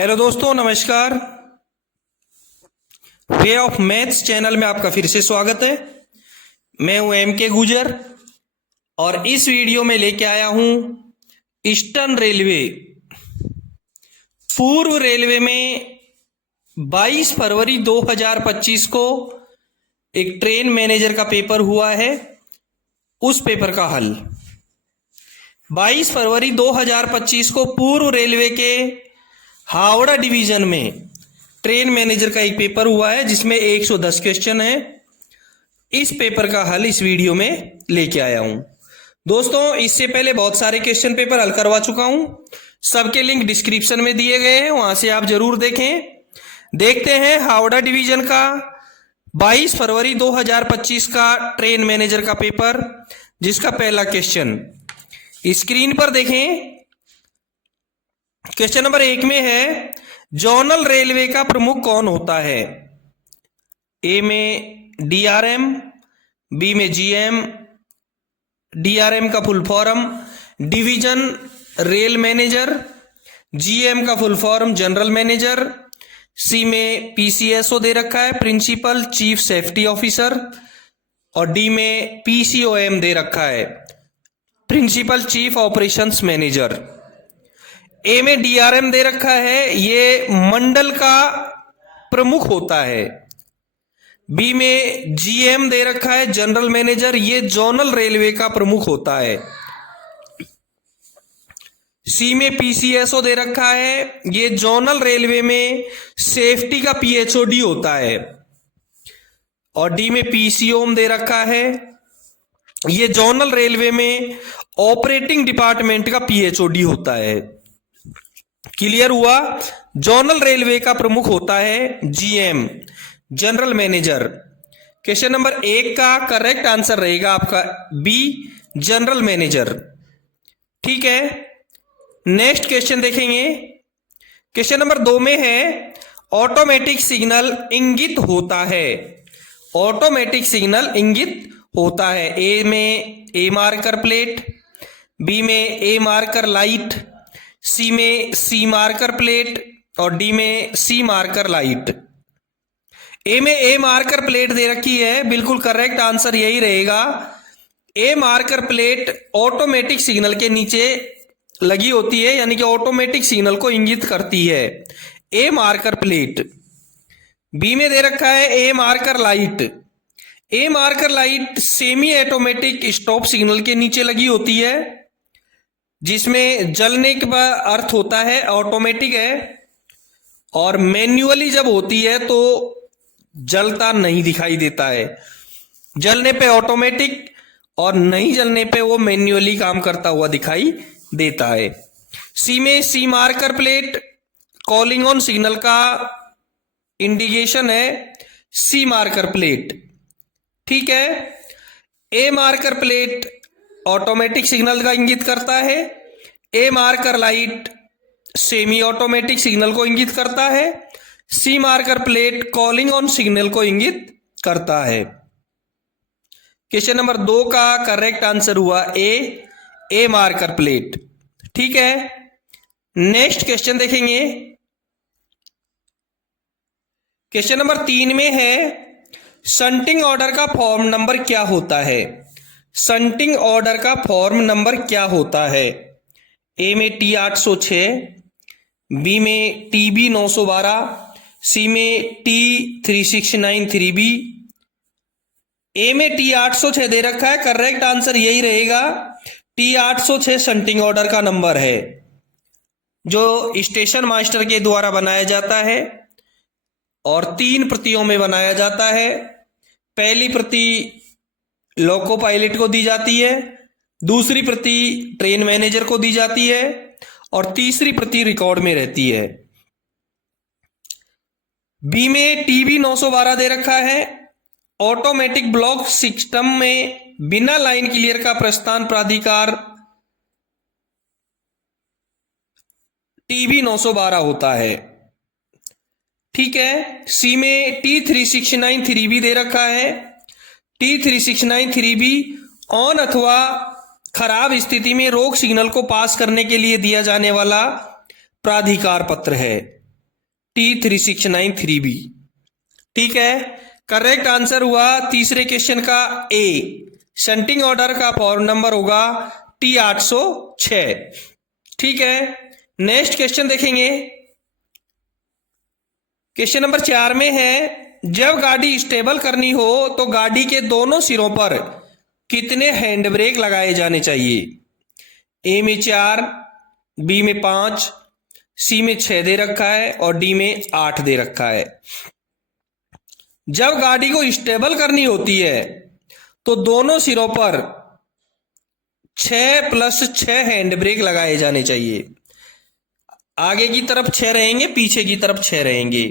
Hello दोस्तों, नमस्कार। Way of maths channel में आपका फिर से स्वागत है। मैं हूं एम.के. गुजर और इस वीडियो में लेके आया हूं ईस्टर्न रेलवे। पूर्व रेलवे में 22 फरवरी 2025 को एक ट्रेन मैनेजर का पेपर हुआ है, उस पेपर का हल। 22 फरवरी 2025 को पूर्व रेलवे के हावड़ा डिवीजन में ट्रेन मैनेजर का एक पेपर हुआ है जिसमें 110 क्वेश्चन है। इस पेपर का हल इस वीडियो में लेके आया हूं। दोस्तों, इससे पहले बहुत सारे क्वेश्चन पेपर हल करवा चुका हूं, सबके लिंक डिस्क्रिप्शन में दिए गए हैं, वहां से आप जरूर देखें। देखते हैं हावड़ा डिवीजन का 22 फरवरी 2025 का ट्रेन मैनेजर का पेपर, जिसका पहला क्वेश्चन स्क्रीन पर देखें। क्वेश्चन नंबर 1 में है, जोनल रेलवे का प्रमुख कौन होता है? ए में डीआरएम, बी में जीएम। डीआरएम का full form division rail manager, GM का फुल फॉर्म जनरल मैनेजर, सी में पीसीएसओ दे रखा है, प्रिंसिपल चीफ सेफ्टी ऑफिसर, और डी में पीसीओएम दे रखा है, प्रिंसिपल चीफ ऑपरेशंस मैनेजर। ए में डीआरएम दे रखा है, ये मंडल का प्रमुख होता है। बी में जीएम दे रखा है, जनरल मैनेजर, ये जोनल रेलवे का प्रमुख होता है। सी में पीसीएसओ दे रखा है, ये जोनल रेलवे में सेफ्टी का पीएचओडी होता है। और डी में पीसीओम दे रखा है, ये जोनल रेलवे में ऑपरेटिंग डिपार्टमेंट का पीएचओडी होता है। क्लियर हुआ? जोनल रेलवे का प्रमुख होता है GM, general manager. Question number 1 का करेक्ट आंसर रहेगा आपका बी, जनरल मैनेजर। ठीक है, नेक्स्ट क्वेश्चन देखेंगे। क्वेश्चन नंबर 2 में है, ऑटोमेटिक सिग्नल इंगित होता है। ऑटोमेटिक सिग्नल इंगित होता है। ए में ए मार्कर प्लेट, बी में ए मार्कर लाइट, सी में सी मार्कर प्लेट, और डी में सी मार्कर लाइट। ए में ए मार्कर प्लेट दे रखी है, बिल्कुल करेक्ट आंसर यही रहेगा। ए मार्कर प्लेट ऑटोमेटिक सिग्नल के नीचे लगी होती है, यानी कि ऑटोमेटिक सिग्नल को इंगित करती है, ए मार्कर प्लेट। बी में दे रखा है A marker light. A marker light semi automatic stop signal के नीचे लगी होती है, जिसमें जलने का अर्थ होता है ऑटोमेटिक है, और मैन्युअली जब होती है तो जलता नहीं दिखाई देता है। जलने पे ऑटोमेटिक और नहीं जलने पे वो मैन्युअली काम करता हुआ दिखाई देता है। सी में C marker plate calling on signal का इंडिकेशन है, सी मार्कर प्लेट। ठीक है, A marker plate automatic signal का इंगित करता है, A marker light semi automatic signal को इंगित करता है, C marker plate calling on signal को इंगित करता है। क्वेश्चन नंबर 2 का करेक्ट आंसर हुआ ए मार्कर प्लेट। ठीक है, नेक्स्ट क्वेश्चन देखेंगे। क्वेश्चन नंबर 3 में है, शंटिंग ऑर्डर का फॉर्म नंबर क्या होता है? शंटिंग ऑर्डर का फॉर्म नंबर क्या होता है? ए में T806, बी में TB 912, सी में T369 3B। ए में T806 दे रखा है, करेक्ट आंसर यही रहेगा। T806 शंटिंग ऑर्डर का नंबर है, जो स्टेशन मास्टर के द्वारा बनाया जाता है और 3 प्रतियों में बनाया जाता है। पहली प्रति लोको पायलट को दी जाती है, दूसरी प्रति ट्रेन मैनेजर को दी जाती है, और तीसरी प्रति रिकॉर्ड में रहती है। बी में TB 912 दे रखा है, ऑटोमेटिक ब्लॉक सिस्टम में बिना लाइन क्लियर का प्रस्थान प्राधिकार TB 912 होता है। ठीक है, सी में T369 3B दे रखा है। T369 3B ऑन अथवा खराब स्थिति में रोक सिग्नल को पास करने के लिए दिया जाने वाला प्राधिकार पत्र है। T3693B। ठीक है, करेक्ट आंसर हुआ तीसरे क्वेश्चन का ए। शंटिंग ऑर्डर का फॉर्म नंबर होगा T806। ठीक है, नेक्स्ट क्वेश्चन देखेंगे। क्वेश्चन नंबर 4 में है, जब गाड़ी स्टेबल करनी हो तो गाड़ी के दोनों सिरों पर कितने हैंड ब्रेक लगाए जाने चाहिए? ए में 4, बी में 5, सी में 6 दे रखा है और डी में 8 दे रखा है। जब गाड़ी को स्टेबल करनी होती है तो दोनों सिरों पर 6 + 6 हैंड ब्रेक लगाए जाने चाहिए। आगे की तरफ 6 रहेंगे, पीछे की तरफ 6 रहेंगे,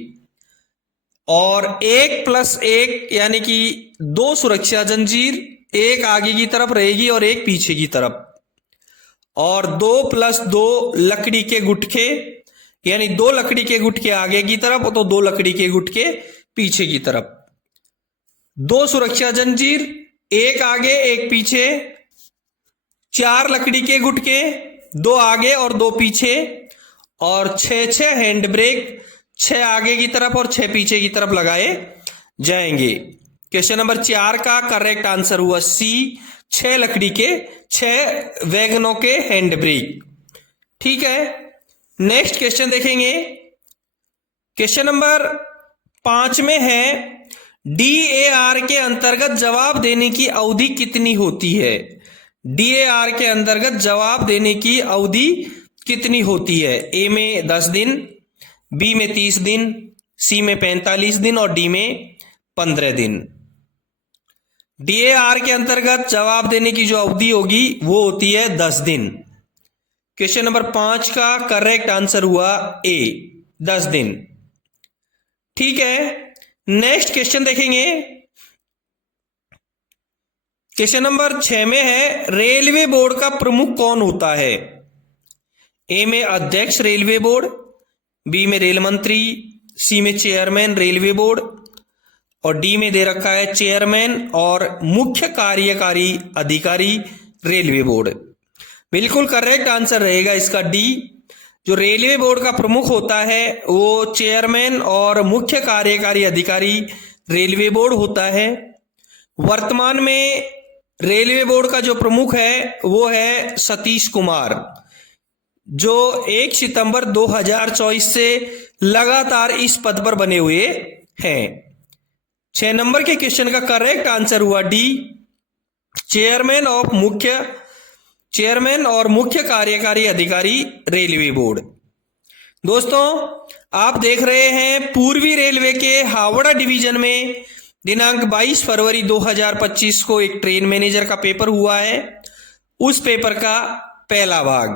और 1 + 1 यानी कि 2 सुरक्षा जंजीर, एक आगे की तरफ रहेगी और एक पीछे की तरफ, और 2 + 2 लकड़ी के गुटके, यानी 2 लकड़ी के गुटके आगे की तरफ तो 2 लकड़ी के गुटके पीछे की तरफ, 2 सुरक्षा जंजीर, एक आगे एक पीछे, 4 लकड़ी के गुटके, 2 आगे और 2 पीछे, और 6 हैंड ब्रेक, 6 आगे की तरफ और 6 पीछे की तरफ लगाए जाएंगे। क्वेश्चन नंबर 4 का करेक्ट आंसर हुआ सी, 6 लकड़ी के 6 वैगनों के हैंड ब्रेक। ठीक है, नेक्स्ट क्वेश्चन देखेंगे। क्वेश्चन नंबर 5 में है, DAR के अंतर्गत जवाब देने की अवधि कितनी होती है? DAR के अंतर्गत जवाब देने की अवधि कितनी होती है? ए में 10 दिन, बी में 30 दिन, सी में 45 दिन और डी में 15 दिन। DAR के अंतर्गत जवाब देने की जो अवधि होगी वो होती है 10 दिन। क्वेश्चन नंबर 5 का करेक्ट आंसर हुआ ए, 10 दिन। ठीक है, नेक्स्ट क्वेश्चन देखेंगे। क्वेश्चन नंबर 6 में है, रेलवे बोर्ड का प्रमुख कौन होता है? ए में अध्यक्ष रेलवे बोर्ड, बी में रेल मंत्री, सी में चेयरमैन रेलवे बोर्ड और डी में दे रखा है चेयरमैन और मुख्य कार्यकारी अधिकारी रेलवे बोर्ड। बिल्कुल करेक्ट आंसर रहेगा इसका डी। जो रेलवे बोर्ड का प्रमुख होता है वो चेयरमैन और मुख्य कार्यकारी अधिकारी रेलवे बोर्ड होता है। वर्तमान में रेलवे बोर्ड का जो प्रमुख है वो है सतीश कुमार, जो 1 सितंबर 2024 से लगातार इस पद पर बने हुए हैं। 6 नंबर के क्वेश्चन का करेक्ट आंसर हुआ डी, चेयरमैन और मुख्य कार्यकारी अधिकारी रेलवे बोर्ड। दोस्तों, आप देख रहे हैं पूर्वी रेलवे के हावड़ा डिवीजन में दिनांक 22 फरवरी 2025 को एक ट्रेन मैनेजर का पेपर हुआ है। उस पेपर का पहला भाग।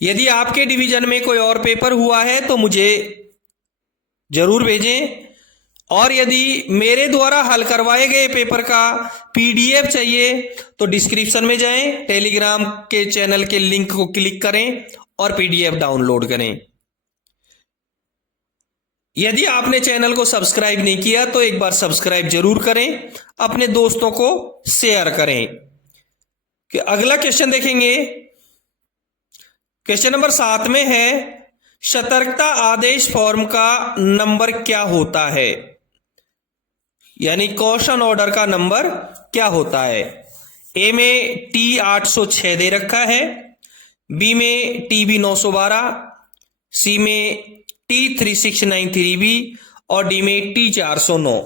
यदि आपके डिवीजन में कोई और पेपर हुआ है तो मुझे जरूर भेजें, और यदि मेरे द्वारा हल करवाए गए पेपर का PDF चाहिए तो डिस्क्रिप्शन में जाएं, टेलीग्राम के चैनल के लिंक को क्लिक करें और PDF डाउनलोड करें। यदि आपने चैनल को सब्सक्राइब नहीं किया तो एक बार सब्सक्राइब जरूर करें, अपने दोस्तों को शेयर करें। कि अगला क्वेश्चन देखेंगे। क्वेश्चन नंबर 7 में है, सतर्कता आदेश फॉर्म का नंबर क्या होता है? यानी कॉशन ऑर्डर का नंबर क्या होता है? ए में T806 दे रखा है, बी में TB 912, सी में T3693B और डी में T409।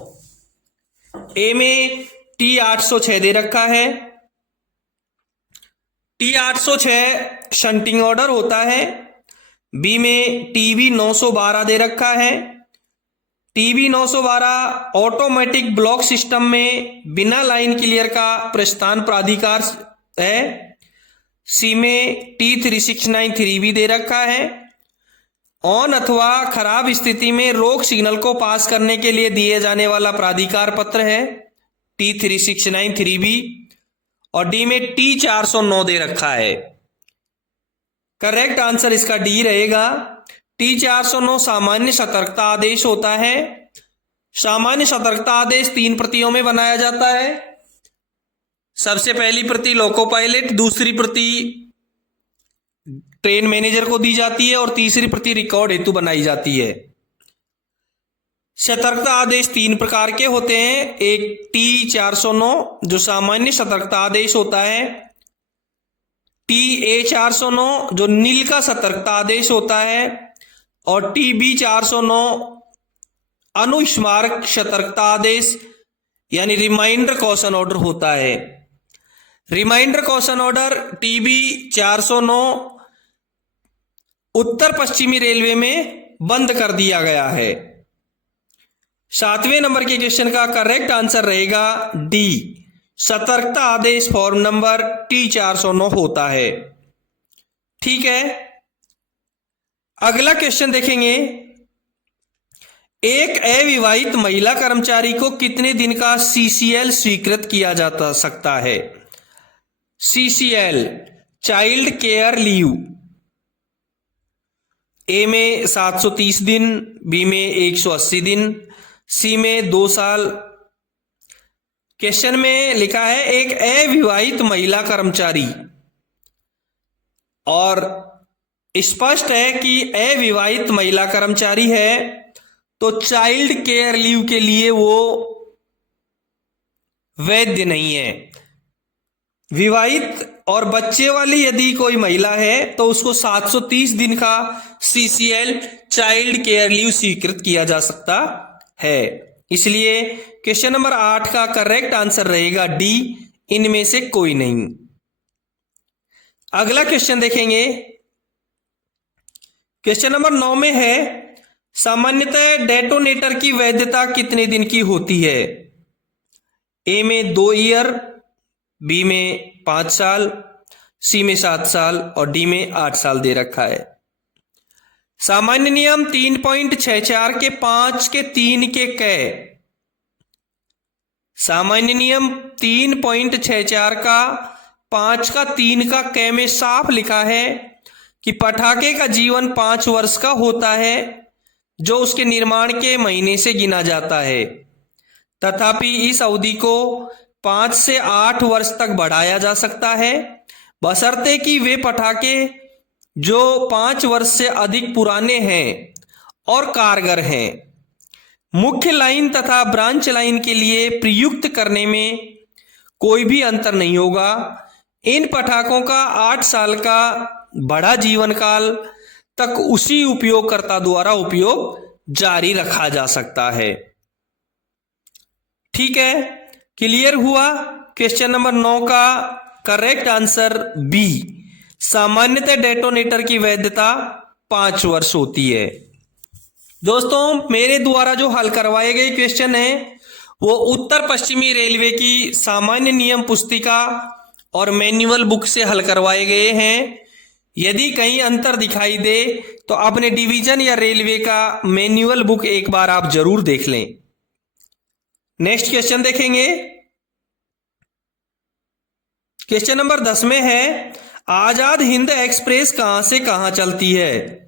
ए में T806 दे रखा है। T806 शंटिंग ऑर्डर होता है। बी में TB 912 दे रखा है। TB 912 ऑटोमेटिक ब्लॉक सिस्टम में बिना लाइन क्लियर का प्रस्थान प्राधिकार है। सी में T3693B दे रखा है। ऑन अथवा खराब स्थिति में रोक सिग्नल को पास करने के लिए दिए जाने वाला प्राधिकार पत्र है T3693B, और डी में T409 दे रखा है। करेक्ट आंसर इसका डी रहेगा। T409 सामान्य सतर्कता आदेश होता है। सामान्य सतर्कता आदेश 3 प्रतियों में बनाया जाता है। सबसे पहली प्रति लोको पायलट, दूसरी प्रति ट्रेन मैनेजर को दी जाती है और तीसरी प्रति रिकॉर्ड हेतु बनाई जाती है। सतर्कता आदेश 3 प्रकार के होते हैं। एक T409 जो सामान्य सतर्कता आदेश होता है, TA409 जो नील का सतर्कता आदेश होता है, और TB409 अनुस्मारक सतर्कता आदेश यानी रिमाइंडर कॉशन ऑर्डर होता है। रिमाइंडर कॉशन ऑर्डर TB409 उत्तर पश्चिमी रेलवे में बंद कर दिया गया है। 7वें नंबर के क्वेश्चन का करेक्ट आंसर रहेगा डी, सतर्कता आदेश फॉर्म नंबर T409 होता है। ठीक है, अगला क्वेश्चन देखेंगे। एक अविवाहित महिला कर्मचारी को कितने दिन का CCL स्वीकृत किया जा सकता है? CCL चाइल्ड केयर लीव, ए में 730 दिन, बी में 180 दिन, सी में 2 साल। क्वेश्चन में लिखा है एक अविवाहित महिला कर्मचारी, और स्पष्ट है कि अविवाहित महिला कर्मचारी है तो चाइल्ड केयर लीव के लिए वो वैध नहीं है। विवाहित और बच्चे वाली यदि कोई महिला है तो उसको 730 दिन का CCL चाइल्ड केयर लीव स्वीकृत किया जा सकता है। इसलिए क्वेश्चन नंबर 8 का करेक्ट आंसर रहेगा डी, इनमें से कोई नहीं। अगला क्वेश्चन देखेंगे। क्वेश्चन नंबर 9 में है सामान्यतः डेटोनेटर की वैधता कितने दिन की होती है? ए में 2 ईयर, बी में 5 साल, सी में 7 साल और डी में 8 साल दे रखा है। सामान्य नियम 3.64 के 5 के 3 के क, सामान्य नियम 3.64 का 5 का 3 का क में साफ लिखा है कि पटाखे का जीवन 5 वर्ष का होता है जो उसके निर्माण के महीने से गिना जाता है। तथापि इस अवधि को 5 से 8 वर्ष तक बढ़ाया जा सकता है, बशर्ते कि वे पटाखे जो 5 वर्ष से अधिक पुराने हैं और कारगर हैं। मुख्य लाइन तथा ब्रांच लाइन के लिए प्रयुक्त करने में कोई भी अंतर नहीं होगा। इन पटाखों का 8 साल का बड़ा जीवन काल तक उसी उपयोगकर्ता द्वारा उपयोग जारी रखा जा सकता है। ठीक है, क्लियर हुआ? क्वेश्चन नंबर 9 का करेक्ट आंसर बी, सामान्यतः डेटोनेटर की वैधता 5 वर्ष होती है। दोस्तों, मेरे द्वारा जो हल करवाए गए क्वेश्चन हैं वो उत्तर पश्चिमी रेलवे की सामान्य नियम पुस्तिका और मैनुअल बुक से हल करवाए गए हैं। यदि कहीं अंतर दिखाई दे तो अपने डिवीजन या रेलवे का मैनुअल बुक एक बार आप जरूर देख लें। नेक्स्ट क्वेश्चन देखेंगे। क्वेश्चन नंबर 10 में है आजाद हिंद एक्सप्रेस कहां से कहां चलती है?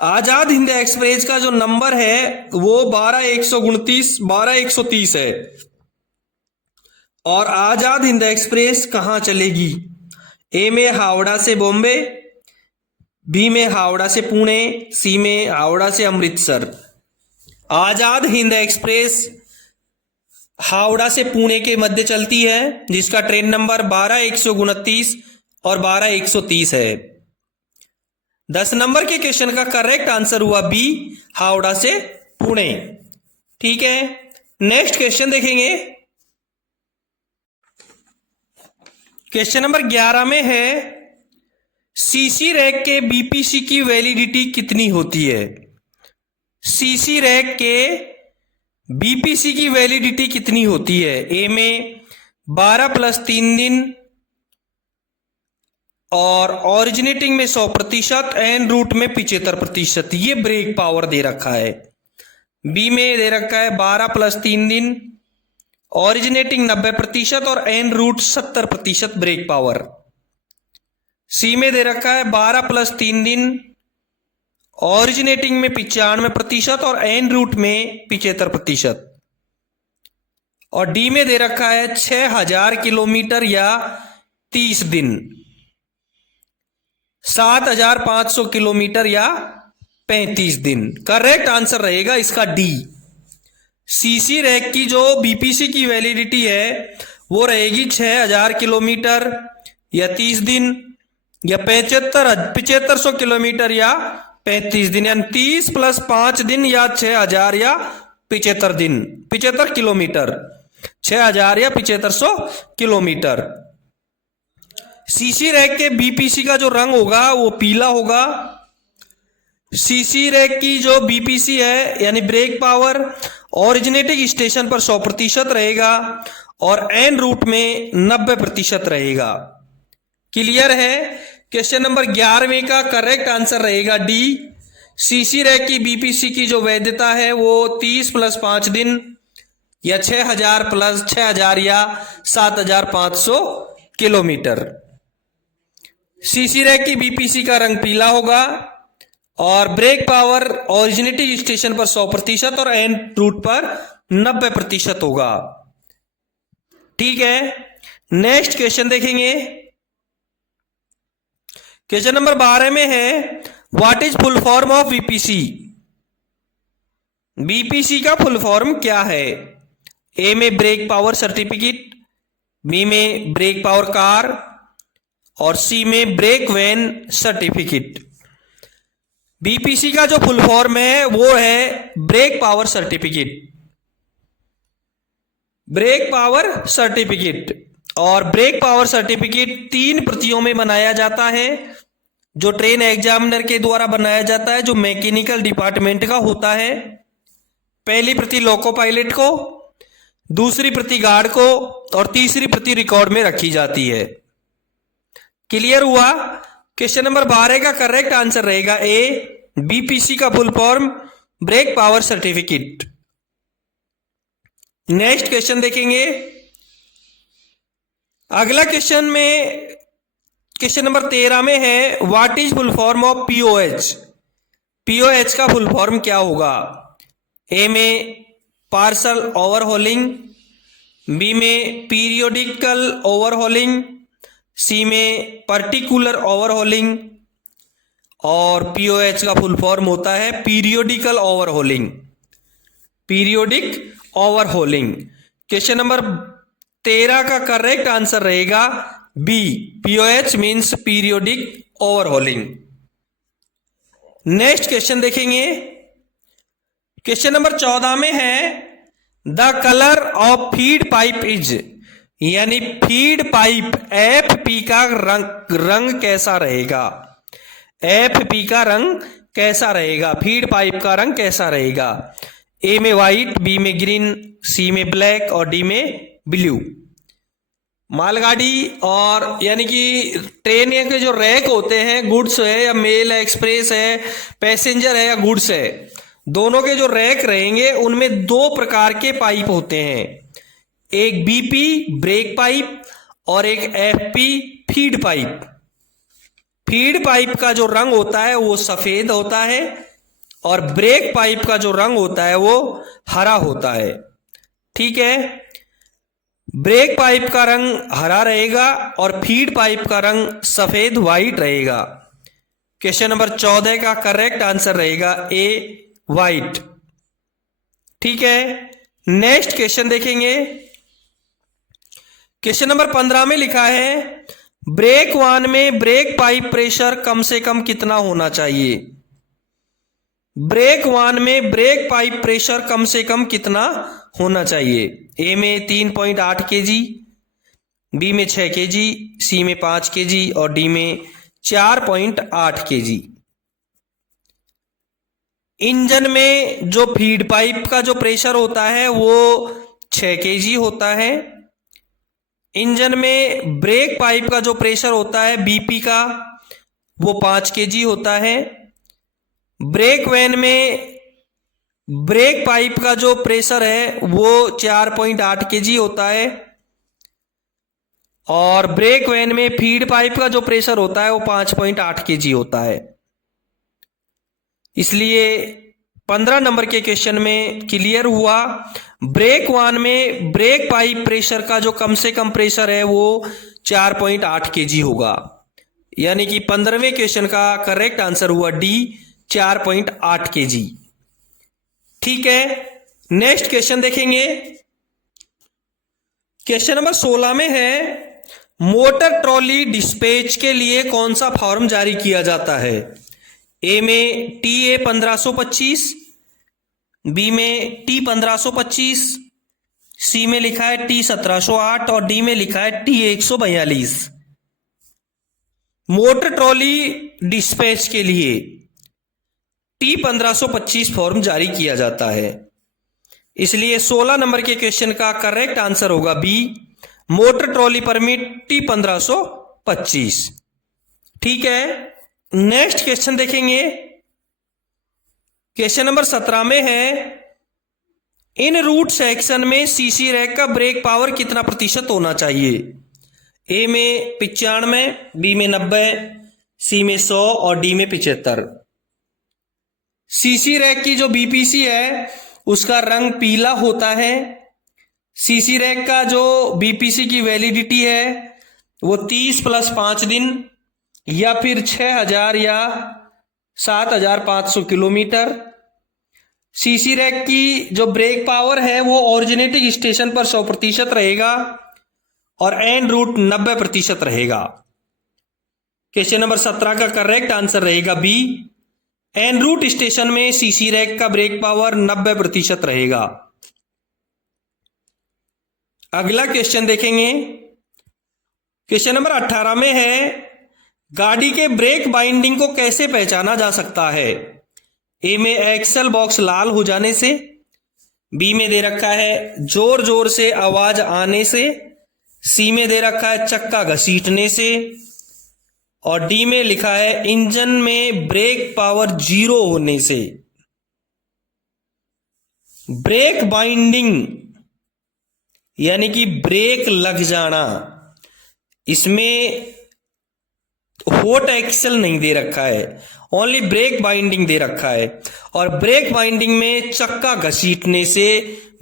आजाद हिंद एक्सप्रेस का जो नंबर है वो 12-129-12-130 है। और आजाद हिंद एक्सप्रेस कहां चलेगी? ए में हावड़ा से बॉम्बे, बी में हावड़ा से पुणे, सी में हावड़ा से अमृतसर। आजाद हिंद एक्सप्रेस हावड़ा से पुणे के मध्य चलती है, जिसका ट्रेन नंबर 12-129 और 12-130 है। 10 नंबर के क्वेश्चन का करेक्ट आंसर हुआ बी, हावड़ा से पुणे। ठीक है, नेक्स्ट क्वेश्चन देखेंगे। क्वेश्चन नंबर 11 में है सीसी रैक के बीपीसी की वैलिडिटी कितनी होती है? सीसी रैक के बीपीसी की वैलिडिटी कितनी होती है? ए में 12+3 दिन और ओरिजिनेटिंग में 100%, एन रूट में 75%। ये ब्रेक पावर दे रखा है। बी में दे रखा है 12+3 दिन, ओरिजिनेटिंग 90% और एन रूट 70% ब्रेक पावर। सी में दे रखा है 12+3 दिन, ओरिजिनेटिंग में 95% और एन रूट में 75%। और डी में दे रखा है 6000 किलोमीटर या 30 दिन। 7,500 किलोमीटर या 35 दिन। करेक्ट आंसर रहेगा इसका डी। सीसी रैक की जो बीपीसी की वैलिडिटी है वो रहेगी 6,000 किलोमीटर या 30 दिन या 7500 किलोमीटर या 35 दिन, यानी 30 + 5 दिन या 6,000 या 75 दिन, 75 किलोमीटर, 6,000 या 7500 किलोमीटर। सीसी रैक के बीपीसी का जो रंग होगा वो पीला होगा। सीसी रैक की जो बीपीसी है यानी ब्रेक पावर ओरिजिनेटिंग स्टेशन पर 100% रहेगा और एन रूट में 90% रहेगा। क्लियर है? क्वेश्चन नंबर 11वें का करेक्ट आंसर रहेगा डी। सीसी रैक की बीपीसी की जो वैधता है वो 30 + 5 दिन या 6,000 या 7,500 किलोमीटर। सीसी रैक की बीपीसी का रंग पीला होगा और ब्रेक पावर ओरिजिनेटिंग स्टेशन पर 100% और एन रूट पर 90% होगा। ठीक है, नेक्स्ट क्वेश्चन देखेंगे। क्वेश्चन नंबर 12 में है what is full form of BPC. BPC का फुल फॉर्म क्या है? ए में ब्रेक पावर सर्टिफिकेट, बी में ब्रेक पावर कार और सी में ब्रेक वैन सर्टिफिकेट। बीपीसी का जो फुल फॉर्म है वो है break power certificate, break power certificate. और ब्रेक पावर सर्टिफिकेट 3 प्रतियों में बनाया जाता है, जो ट्रेन एग्जामिनर के द्वारा बनाया जाता है, जो मैकेनिकल डिपार्टमेंट का होता है। पहली प्रति लोको पायलट को, दूसरी प्रति गार्ड को और तीसरी प्रति रिकॉर्ड में रखी जाती है। क्लियर हुआ? क्वेश्चन नंबर 12 का करेक्ट आंसर रहेगा ए, बीपीसी का full form break power certificate. Next question देखेंगे। अगला क्वेश्चन में क्वेश्चन नंबर 13 में है what is full form of POH. POH का फुल फॉर्म क्या होगा? ए में पार्सल ओवरहोलिंग, बी में पीरियोडिकल ओवरहोलिंग, सी में पर्टिकुलर ओवरहोलिंग और पीओएच का फुल फॉर्म होता है periodical overhauling. Periodic overhauling. Question number 13 का करेक्ट आंसर रहेगा B, POH means periodic overhauling. Next question देखेंगे। क्वेश्चन नंबर 14 में है the colour of feed pipe is, यानी फीड पाइप एफपी का रंग कैसा रहेगा? एफपी का रंग कैसा रहेगा? फीड पाइप का रंग कैसा रहेगा? ए में व्हाइट, बी में ग्रीन, सी में ब्लैक और डी में ब्लू। मालगाड़ी और यानी कि ट्रेन के जो रैक होते हैं, गुड्स है या मेल है, एक्सप्रेस है, पैसेंजर है या गुड्स है, दोनों के जो रैक रहेंगे उनमें 2 प्रकार के पाइप होते हैं, एक बीपी ब्रेक पाइप और एक FP feed pipe. Feed pipe का जो रंग होता है वो सफेद होता है और ब्रेक पाइप का जो रंग होता है वो हरा होता है। ठीक है, ब्रेक पाइप का रंग हरा रहेगा और फीड पाइप का रंग सफेद व्हाइट रहेगा। क्वेश्चन नंबर 14 का करेक्ट आंसर रहेगा ए, व्हाइट। ठीक है, नेक्स्ट क्वेश्चन देखेंगे। क्वेश्चन नंबर 15 में लिखा है ब्रेक वान में ब्रेक पाइप प्रेशर कम से कम कितना होना चाहिए? ब्रेक वान में ब्रेक पाइप प्रेशर कम से कम कितना होना चाहिए? ए में 3.8 kg, बी में 6 kg, सी में 5 kg और डी में 4.8 kg। इंजन में जो फीड पाइप का जो प्रेशर होता है वो 6 kg होता है। इंजन में ब्रेक पाइप का जो प्रेशर होता है बीपी का वो 5 kg होता है। ब्रेक वैन में ब्रेक पाइप का जो प्रेशर है वो 4.8 kg होता है और ब्रेक वैन में फीड पाइप का जो प्रेशर होता है वो 5.8 kg होता है। इसलिए 15 नंबर के क्वेश्चन में क्लियर हुआ ब्रेक वान में ब्रेक पाइप प्रेशर का जो कम से कम प्रेशर है वो 4.8 kg होगा। यानी कि 15वें क्वेश्चन का करेक्ट आंसर हुआ डी 4.8 kg। ठीक है, नेक्स्ट क्वेश्चन देखेंगे। क्वेश्चन नंबर 16 में है मोटर ट्रॉली डिस्पैच के लिए कौन सा फॉर्म जारी किया जाता है? ए में TA 1525, बी में T 1525, सी में लिखा है T 1708 और डी में लिखा है T 142। मोटर ट्रॉली डिस्पैच के लिए T 1525 फॉर्म जारी किया जाता है, इसलिए 16 नंबर के क्वेश्चन का करेक्ट आंसर होगा B, motor trolley permit T 1525। ठीक है, नेक्स्ट क्वेश्चन देखेंगे। क्वेश्चन नंबर 17 में है इन रूट सेक्शन में सीसी रैक का ब्रेक पावर कितना प्रतिशत होना चाहिए? ए में 95, बी में 90, सी में 100 और डी में 75। सीसी रैक की जो बीपीसी है उसका रंग पीला होता है। सीसी रैक का जो बीपीसी की वैलिडिटी है वो 30 + 5 दिन या फिर 6000 या 7500 किलोमीटर। सीसी रैक की जो ब्रेक पावर है वो ऑरिजिनेटिंग स्टेशन पर 100% रहेगा और एंड रूट 90% रहेगा। क्वेश्चन नंबर 17 का करेक्ट आंसर रहेगा बी, एन रूट स्टेशन में सीसी रैक का ब्रेक पावर 90% रहेगा। अगला क्वेश्चन देखेंगे। क्वेश्चन नंबर 18 में है गाड़ी के ब्रेक बाइंडिंग को कैसे पहचाना जा सकता है? ए में एक्सल बॉक्स लाल हो जाने से, बी में दे रखा है जोर जोर से आवाज आने से, सी में दे रखा है चक्का घसीटने से और डी में लिखा है इंजन में ब्रेक पावर 0 होने से। ब्रेक बाइंडिंग यानी कि ब्रेक लग जाना, इसमें हॉट एक्सल नहीं दे रखा है, ओनली ब्रेक बाइंडिंग दे रखा है और ब्रेक बाइंडिंग में चक्का घसीटने से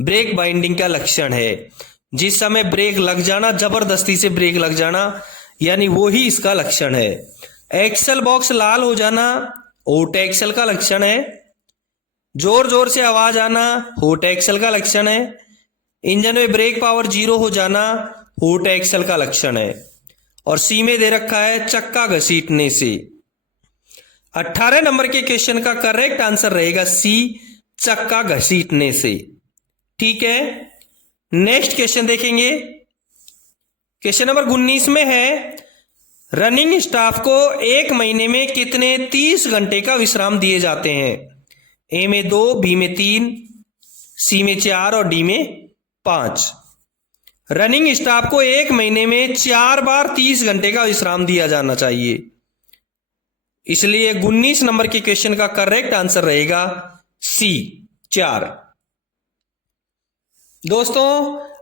ब्रेक बाइंडिंग का लक्षण है। जिस समय ब्रेक लग जाना, जबरदस्ती से ब्रेक लग जाना, यानी वो ही इसका लक्षण है। एक्सल बॉक्स लाल हो जाना हॉट एक्सल का लक्षण है। जोर जोर से आवाज आना हॉट एक्सल का लक्षण है। इंजन में ब्रेक पावर 0 हो जाना हॉट एक्सल का लक्षण है और सी में दे रखा है चक्का घसीटने से। 18 नंबर के क्वेश्चन का करेक्ट आंसर रहेगा सी, चक्का घसीटने से। ठीक है, नेक्स्ट क्वेश्चन देखेंगे। क्वेश्चन नंबर 19 में है रनिंग स्टाफ को 1 महीने में कितने 30 घंटे का विश्राम दिए जाते हैं? ए में 2, बी में 3, सी में 4 और डी में 5। रनिंग स्टाफ को 1 महीने में 4 बार 30 घंटे का विश्राम दिया जाना चाहिए, इसलिए 19 नंबर के क्वेश्चन का करेक्ट आंसर रहेगा सी, 4। दोस्तों,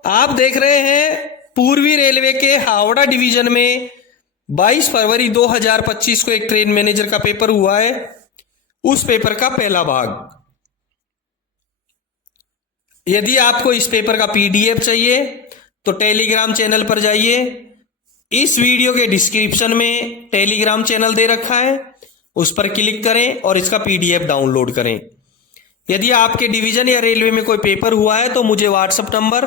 आप देख रहे हैं पूर्वी रेलवे के हावड़ा डिवीजन में 22 फरवरी 2025 को एक ट्रेन मैनेजर का पेपर हुआ है, उस पेपर का पहला भाग। यदि आपको इस पेपर का पीडीएफ चाहिए तो टेलीग्राम चैनल पर जाइए। इस वीडियो के डिस्क्रिप्शन में टेलीग्राम चैनल दे रखा है, उस पर क्लिक करें और इसका पीडीएफ डाउनलोड करें। यदि आपके डिवीजन या रेलवे में कोई पेपर हुआ है तो मुझे व्हाट्सएप नंबर,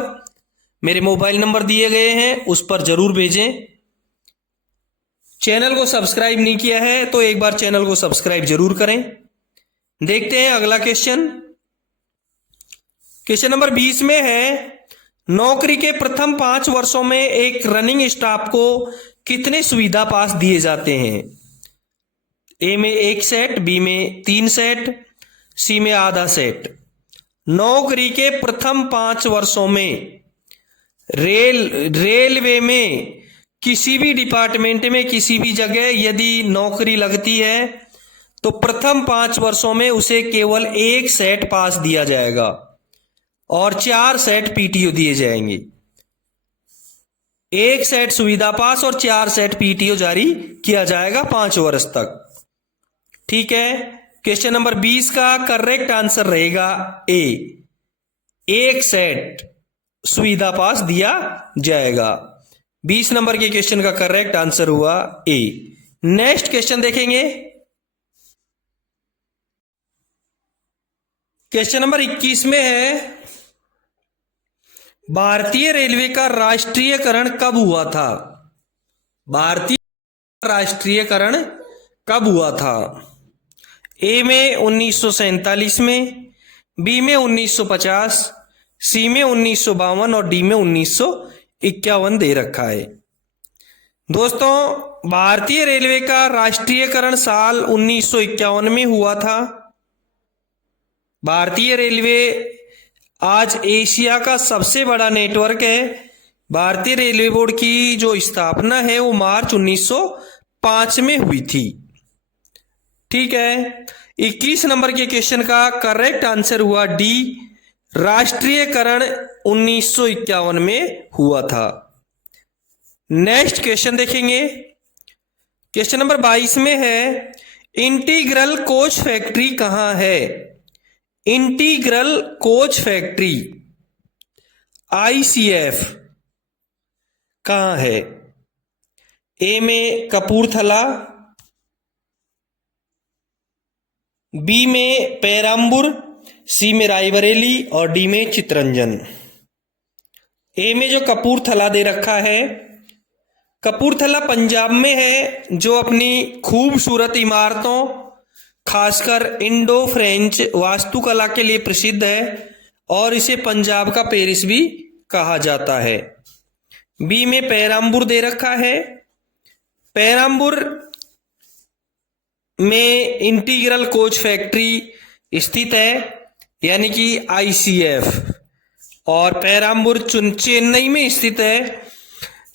मेरे मोबाइल नंबर दिए गए हैं, उस पर जरूर भेजें। चैनल को सब्सक्राइब नहीं किया है तो एक बार चैनल को सब्सक्राइब जरूर करें। देखते हैं अगला क्वेश्चन। क्वेश्चन नंबर 20 में है नौकरी के प्रथम 5 वर्षों में एक रनिंग स्टाफ को कितने सुविधा पास दिए जाते हैं? ए में 1 सेट, बी में 3 सेट, सी में आधा सेट। नौकरी के प्रथम 5 वर्षों में रेलवे में किसी भी डिपार्टमेंट में किसी भी जगह यदि नौकरी लगती है तो प्रथम 5 वर्षों में उसे केवल 1 सेट पास दिया जाएगा और 4 सेट पीटीओ दिए जाएंगे। 1 सेट सुविधा पास और 4 सेट पीटीओ जारी किया जाएगा 5 वर्ष तक। ठीक है, क्वेश्चन नंबर 20 का करेक्ट आंसर रहेगा ए, 1 सेट सुविधा पास दिया जाएगा। 20 नंबर के क्वेश्चन का करेक्ट आंसर हुआ ए, नेक्स्ट क्वेश्चन देखेंगे। क्वेश्चन नंबर 21 में है, भारतीय रेलवे का राष्ट्रीयकरण कब हुआ था? भारतीय राष्ट्रीयकरण कब हुआ था? ए में 1947 में, बी में 1950, सी में 1952 और डी में 1951 दे रखा है। दोस्तों, भारतीय रेलवे का राष्ट्रीयकरण साल 1951 में हुआ था। भारतीय रेलवे आज एशिया का सबसे बड़ा नेटवर्क है। भारतीय रेलवे बोर्ड की जो स्थापना है वो मार्च 1905 में हुई थी। ठीक है, 21 नंबर के क्वेश्चन का करेक्ट आंसर हुआ डी, राष्ट्रीयकरण 1951 में हुआ था। नेक्स्ट क्वेश्चन देखेंगे। क्वेश्चन नंबर 22 में है, इंटीग्रल कोच फैक्ट्री कहां है? इंटीग्रल कोच फैक्ट्री ICF कहां है? ए में कपूरथला, बी में पेराम्बुर, सी में रायबरेली और डी में चितरंजन। ए में जो कपूरथला दे रखा है, कपूरथला पंजाब में है, जो अपनी खूबसूरत इमारतों, खासकर इंडो फ्रेंच वास्तुकला के लिए प्रसिद्ध है और इसे पंजाब का पेरिस भी कहा जाता है। बी में पेराम्बुर दे रखा है। पेराम्बुर में इंटीग्रल कोच फैक्ट्री स्थित है, यानी कि ICF, और पेराम्बुर चेन्नई में स्थित है।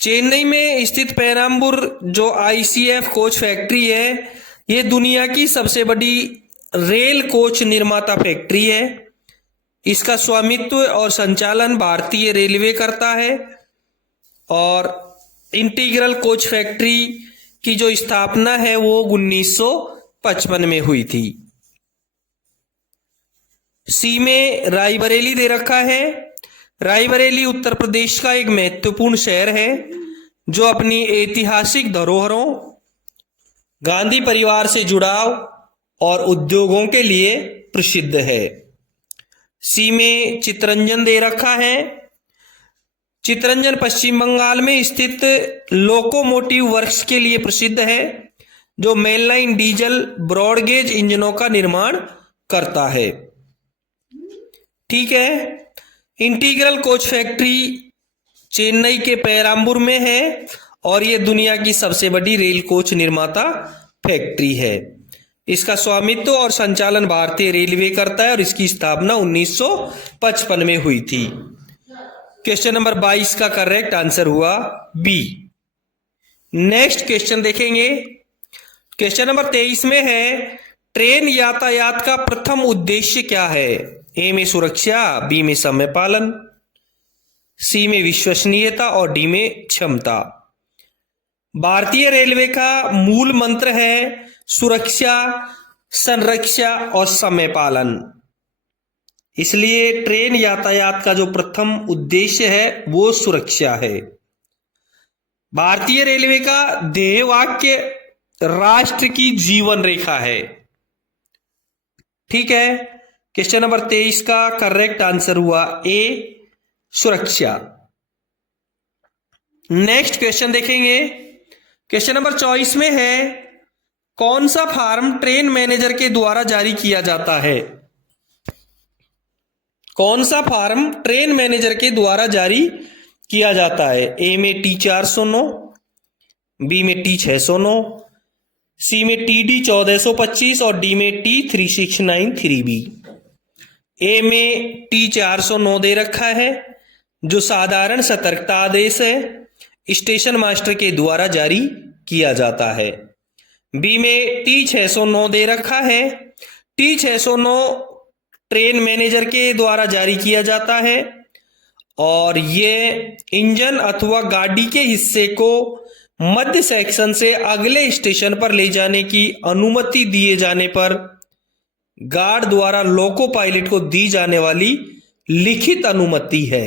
चेन्नई में स्थित पेराम्बुर जो ICF कोच फैक्ट्री है, ये दुनिया की सबसे बड़ी रेल कोच निर्माता फैक्ट्री है। इसका स्वामित्व और संचालन भारतीय रेलवे करता है और इंटीग्रल कोच फैक्ट्री की जो स्थापना है वो 1955 में हुई थी। सी में रायबरेली दे रखा है। रायबरेली उत्तर प्रदेश का एक महत्वपूर्ण शहर है जो अपनी ऐतिहासिक धरोहरों, गांधी परिवार से जुड़ाव और उद्योगों के लिए प्रसिद्ध है। सी में चितरंजन दे रखा है। चितरंजन पश्चिम बंगाल में स्थित लोकोमोटिव वर्क्स के लिए प्रसिद्ध है, जो मेनलाइन डीजल ब्रॉडगेज इंजनों का निर्माण करता है। ठीक है, इंटीग्रल कोच फैक्ट्री चेन्नई के पेराम्बुर में है और यह दुनिया की सबसे बड़ी रेल कोच निर्माता फैक्ट्री है। इसका स्वामित्व और संचालन भारतीय रेलवे करता है और इसकी स्थापना 1955 में हुई थी। क्वेश्चन नंबर 22 का करेक्ट आंसर हुआ बी। नेक्स्ट क्वेश्चन देखेंगे। क्वेश्चन नंबर 23 में है, ट्रेन यातायात का प्रथम उद्देश्य क्या है? ए में सुरक्षा, बी में समय पालन, सी में विश्वसनीयता और डी में क्षमता। भारतीय रेलवे का मूल मंत्र है सुरक्षा, संरक्षा और समय पालन। इसलिए ट्रेन यातायात का जो प्रथम उद्देश्य है वो सुरक्षा है। भारतीय रेलवे का ध्येय वाक्य राष्ट्र की जीवन रेखा है। ठीक है, क्वेश्चन नंबर 23 का करेक्ट आंसर हुआ ए, सुरक्षा। नेक्स्ट क्वेश्चन देखेंगे। क्वेश्चन नंबर 24 में है, कौन सा फॉर्म ट्रेन मैनेजर के द्वारा जारी किया जाता है? कौन सा फॉर्म ट्रेन मैनेजर के द्वारा जारी किया जाता है? ए में T409, बी में T609, सी में TD 1425 और डी में T3693B। ए में T409 दे रखा है, जो साधारण सतर्कता आदेश है, स्टेशन मास्टर के द्वारा जारी किया जाता है। बी में T609 दे रखा है। T609 ट्रेन मैनेजर के द्वारा जारी किया जाता है और ये इंजन अथवा गाड़ी के हिस्से को मध्य सेक्शन से अगले स्टेशन पर ले जाने की अनुमति दिए जाने पर गार्ड द्वारा लोको पायलट को दी जाने वाली लिखित अनुमति है।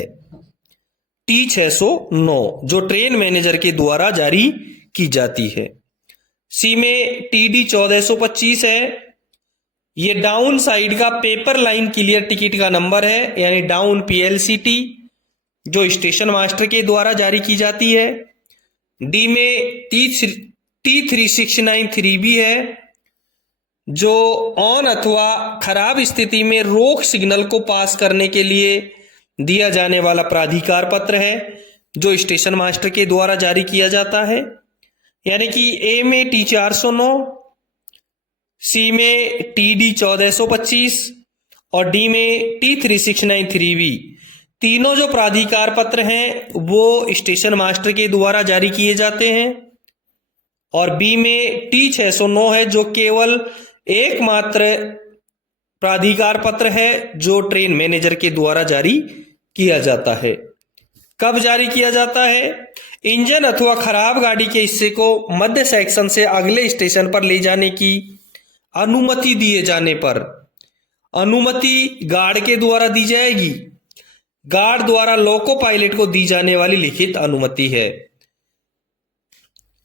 T609 जो ट्रेन मैनेजर के द्वारा जारी की जाती है। सी में TD 1425 है। ये डाउन साइड का पेपर लाइन क्लियर टिकट का नंबर है, यानी डाउन PLCT, जो स्टेशन मास्टर के द्वारा जारी की जाती है। डी में T3693B है, जो ऑन अथवा खराब स्थिति में रोक सिग्नल को पास करने के लिए दिया जाने वाला प्राधिकार पत्र है, जो स्टेशन मास्टर के द्वारा जारी किया जाता है। यानी कि ए में T409, सी में TD 1425 और डी में T3693B, तीनों जो प्राधिकार पत्र हैं वो स्टेशन मास्टर के द्वारा जारी किए जाते हैं। और बी में T609 है, जो केवल एकमात्र प्राधिकार पत्र है जो ट्रेन मैनेजर के द्वारा जारी किया जाता है। कब जारी किया जाता है? इंजन अथवा खराब गाड़ी के हिस्से को मध्य सेक्शन से अगले स्टेशन पर ले जाने की अनुमति दिए जाने पर अनुमति गार्ड के द्वारा दी जाएगी। गार्ड द्वारा लोको पायलट को दी जाने वाली लिखित अनुमति है।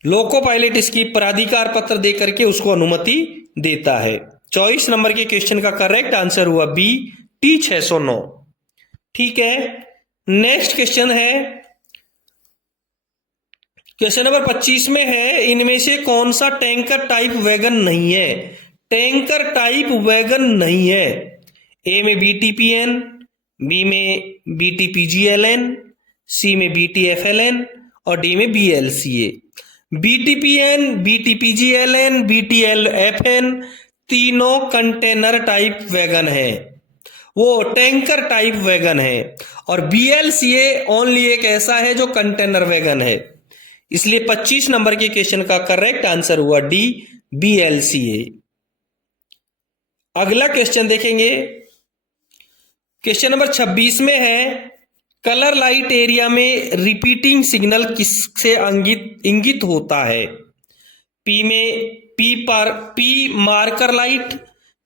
लोको पायलट इसकी प्राधिकार पत्र दे करके उसको अनुमति देता है। 24 नंबर के क्वेश्चन का करेक्ट आंसर हुआ बी, T609। ठीक है, नेक्स्ट क्वेश्चन है, क्वेश्चन नंबर 25 में है, इनमें से कौन सा टैंकर टाइप वैगन नहीं है? टैंकर टाइप वैगन नहीं है। ए में BTPN, बी में BTPGLN, सी में BTFLN और डी में BLCA। BTPN, BTPGLN, BTLFN तीनों कंटेनर टाइप वैगन है, वो टैंकर टाइप वैगन है। और BLCA ओनली एक ऐसा है जो कंटेनर वैगन है। इसलिए 25 नंबर के क्वेश्चन का करेक्ट आंसर हुआ डी, BLCA। अगला क्वेश्चन देखेंगे, क्वेश्चन नंबर 26 में है, कलर लाइट एरिया में रिपीटिंग सिग्नल किससे इंगित होता है? पी में P मार्कर लाइट,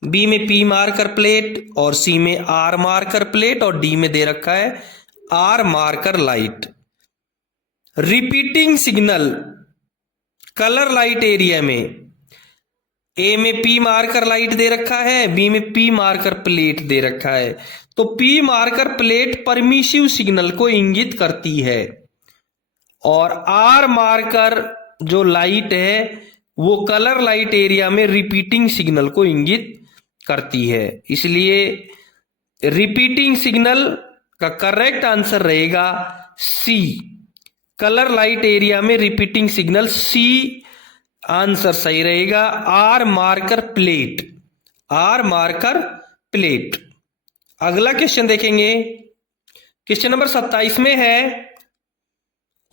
बी में P मार्कर प्लेट और सी में R मार्कर प्लेट और डी में दे रखा है R marker light. Repeating signal colour light area में ए में P मार्कर लाइट दे रखा है, बी में P मार्कर प्लेट दे रखा है। तो P marker plate permissive signal को इंगित करती है और R मार्कर जो लाइट है वो कलर लाइट एरिया में रिपीटिंग सिग्नल को इंगित करती है। इसलिए रिपीटिंग सिग्नल का करेक्ट आंसर रहेगा सी, कलर लाइट एरिया में रिपीटिंग सिग्नल, सी आंसर सही रहेगा। R marker plate, R marker plate. अगला क्वेश्चन देखेंगे, क्वेश्चन नंबर 27 में है,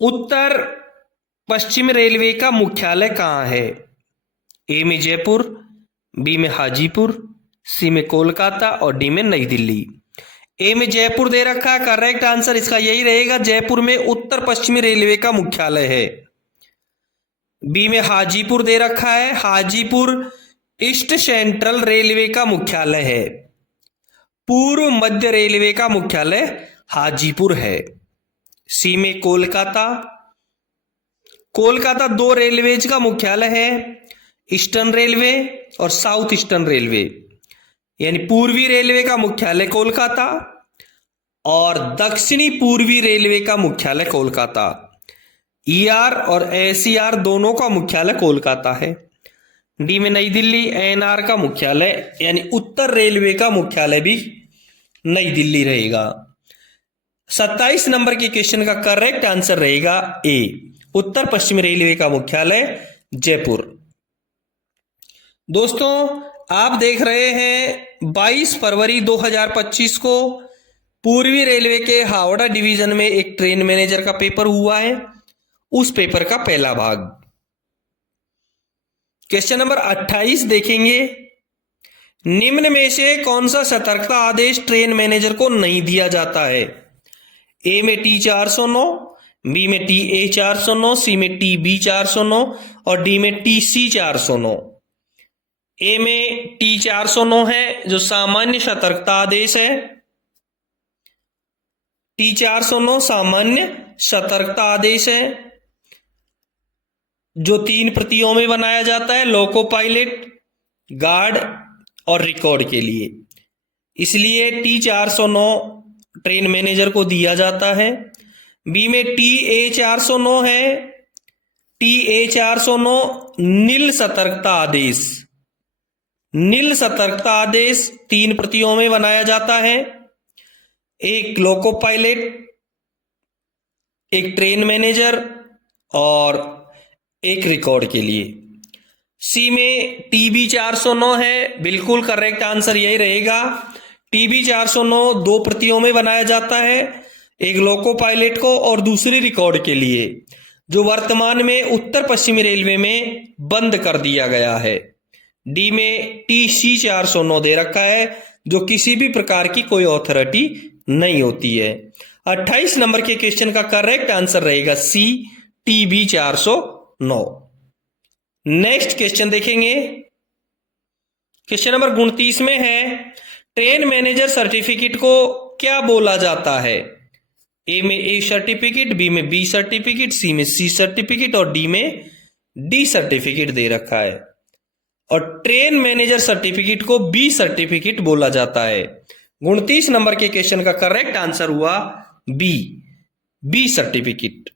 उत्तर पश्चिम रेलवे का मुख्यालय कहां है? ए में जयपुर, बी में हाजीपुर, सी में कोलकाता और डी में नई दिल्ली। ए में जयपुर दे रखा है, करेक्ट आंसर इसका यही रहेगा, जयपुर में उत्तर पश्चिमी रेलवे का मुख्यालय है। बी में हाजीपुर दे रखा है, हाजीपुर ईस्ट सेंट्रल रेलवे का मुख्यालय है। पूर्व मध्य रेलवे का मुख्यालय हाजीपुर है। सी में कोलकाता, कोलकाता दो रेलवेज का मुख्यालय है, ईस्टर्न रेलवे और साउथ ईस्टर्न रेलवे, यानी पूर्वी रेलवे का मुख्यालय कोलकाता और दक्षिणी पूर्वी रेलवे का मुख्यालय कोलकाता। ER और SER दोनों का मुख्यालय कोलकाता है। डी में नई दिल्ली, NR का मुख्यालय यानी उत्तर रेलवे का मुख्यालय भी नई दिल्ली रहेगा। 27 नंबर के क्वेश्चन का करेक्ट आंसर रहेगा ए, उत्तर पश्चिम रेलवे का मुख्यालय जयपुर। दोस्तों आप देख रहे हैं 22 फरवरी 2025 को पूर्वी रेलवे के हावड़ा डिवीजन में एक ट्रेन मैनेजर का पेपर हुआ है, उस पेपर का पहला भाग। क्वेश्चन नंबर 28 देखेंगे, निम्न में से कौन सा सतर्कता आदेश ट्रेन मैनेजर को नहीं दिया जाता है? ए में T409, बी में TA409, सी में TB409 और डी में TC409। ए में T409 है जो सामान्य सतर्कता आदेश है, T409 सामान्य सतर्कता आदेश है। जो 3 प्रतियों में बनाया जाता है, लोको पायलट, गार्ड और रिकॉर्ड के लिए। इसलिए T409 ट्रेन मैनेजर को दिया जाता है। बी में TA409 है। TA409 नील सतर्कता आदेश, नील सतर्कता आदेश 3 प्रतियों में बनाया जाता है, एक लोको पायलट, एक ट्रेन मैनेजर और एक रिकॉर्ड के लिए। सी में TB409 है, बिल्कुल करेक्ट आंसर यही रहेगा। TB409 2 प्रतियों में बनाया जाता है, एक लोको पायलट को और दूसरी रिकॉर्ड के लिए, जो वर्तमान में उत्तर पश्चिमी रेलवे में बंद कर दिया गया है। डी में TC409 दे रखा है, जो किसी भी प्रकार की कोई अथॉरिटी नहीं होती है। 28 नंबर के क्वेश्चन का करेक्ट आंसर रहेगा सी, TB409। नेक्स्ट क्वेश्चन देखेंगे। क्वेश्चन नंबर 29 में है, ट्रेन मैनेजर सर्टिफिकेट को क्या बोला जाता है? ए में ए सर्टिफिकेट, बी में बी सर्टिफिकेट, सी में सी सर्टिफिकेट और डी में डी सर्टिफिकेट दे रखा है। और ट्रेन मैनेजर सर्टिफिकेट को बी सर्टिफिकेट बोला जाता है। 29 नंबर के क्वेश्चन का करेक्ट आंसर हुआ B, B certificate.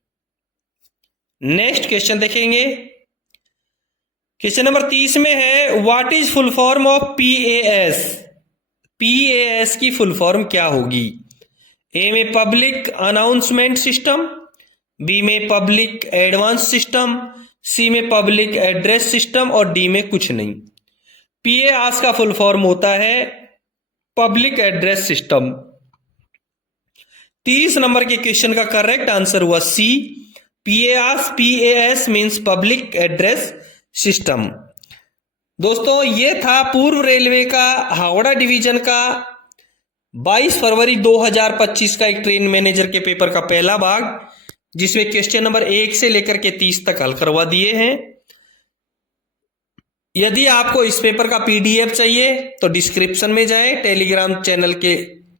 Next question देखेंगे। क्वेश्चन नंबर 30 में है, what is full form of PAS? PAS की फुल फॉर्म क्या होगी? ए में पब्लिक अनाउंसमेंट सिस्टम, बी में पब्लिक एडवांस सिस्टम, सी में पब्लिक एड्रेस सिस्टम और डी में कुछ नहीं। PAS का फुल फॉर्म होता है पब्लिक एड्रेस सिस्टम। 30 नंबर के क्वेश्चन का करेक्ट आंसर हुआ सी, PAS means public address system. दोस्तों, ये था पूर्व रेलवे का हावड़ा डिवीजन का 22 फरवरी 2025 का एक ट्रेन मैनेजर के पेपर का पहला भाग, जिसमें क्वेश्चन नंबर 1 से लेकर के 30 तक हल करवा दिए हैं। यदि आपको इस पेपर का PDF चाहिए तो डिस्क्रिप्शन में जाएं, टेलीग्राम चैनल के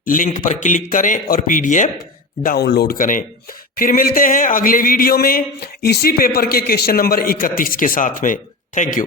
लिंक पर क्लिक करें और PDF डाउनलोड करें। फिर मिलते हैं अगले वीडियो में इसी पेपर के क्वेश्चन नंबर 31 के साथ में। Thank you.